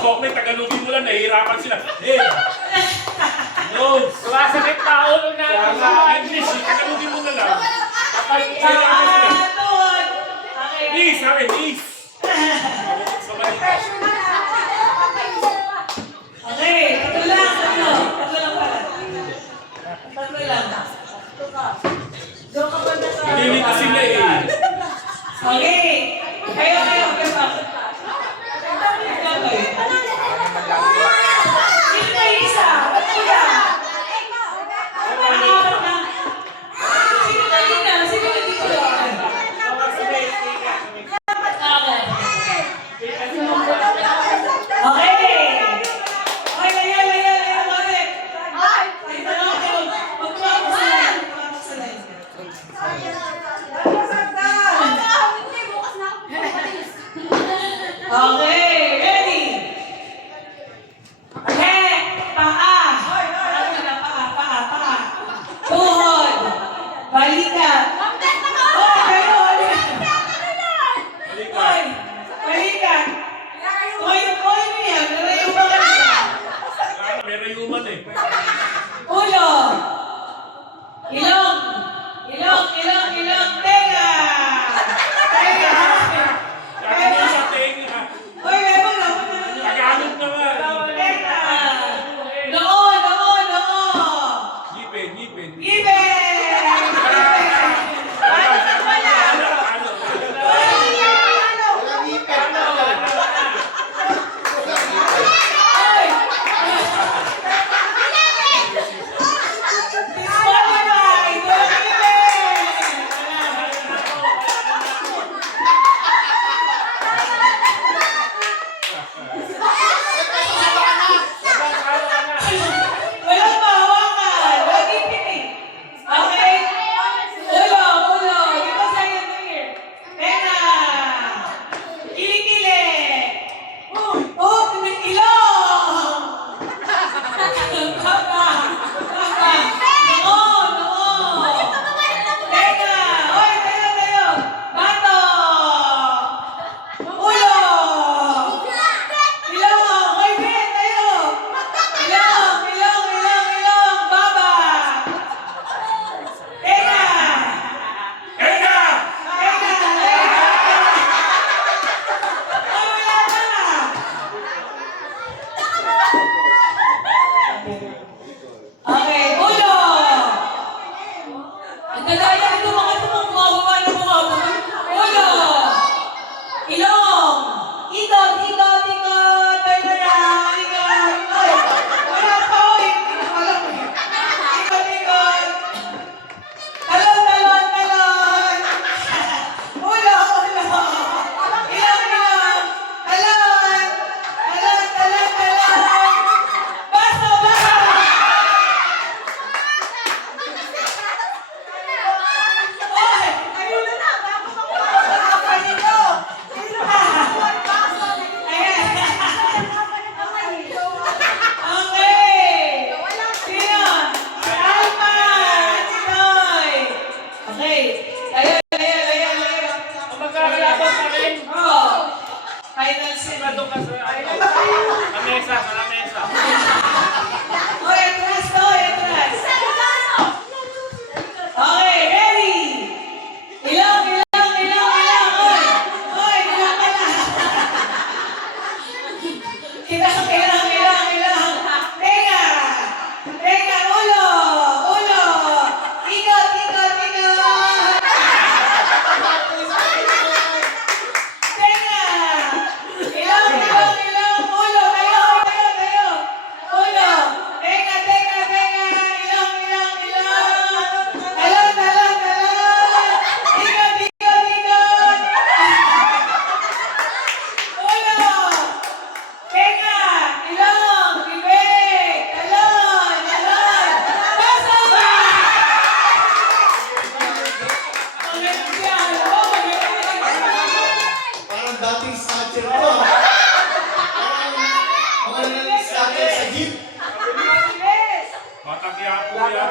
Sokme, Tagalogin mo lang, nahihirapan sila. No. Sumasakit pa ulo na. English, Tagalogin mo na lang. Kapag Please, sabi, please. Sa Manila. Okay, tatlo lang, tatlo. Tatlo lang pala. Tatlo lang. Doon ka ba na sa... Hindi kasi niya eh. Okay. Kayo pa. Sino na isa? Ba't ko yan? Sino na ina? Sino na dito lang? Okay. Okay, layo, balik. Dito lang ako. Magpapakot sa line. Magpapakot sa line. Okay, ready? Okay, paa. Paa. Tuhod. Balikat. Oh, kayo. Oy, balikat. Oy, mo yan. Narayuman ka niya. May rayuman eh. Ulo. Ilong. Tenga. Sabi mo sa tenga. Oy, meron na. Tagalog naman. Tenga. Noo. Ngipin. Walang mahawakan. Lagi pinig. Okay? Ulo. Dito sa'yo, Amir. Tenga. Kilikili. Ilong. Baba. Noo. Tenga. Oy, tayo. Bato. Ulo. Ilong. Oy, Ben, tayo. Ilong. Baba. Tenga. Tenga! Oh, wala na. Okay, ulo. Ang gagaya nito mga bumababa. Ulo. Ilong. Ikot. Turn around. Ikot. Oy, wala pa, oy. Alam mo yun. Ikot. Talon. Ulo. Ilong. Talon. Baso. Oy, ayun na. Kanino? Sino ka? Ayan. Okay. Sino? Si Alman. Si Noy. Okay. Layo. Magkakalaban pa rin. Oh. Final scene. Doon ka sa lamesa. Oy, atras. Okay, ready? Ilong. Oy, ilong ka na. Ilong. Tenga, ulo. Ikot. Tenga. Ilong. Ulo. Tayo. Ulo. Tenga. Ilong. Talon. Ikot. Ulo. Tenga. Ilong. Bibig. Talon. Baso. Magaling yan. Parang dating snatcher ko. Parang mga snatcher sa jeep. Batang Yapo yan.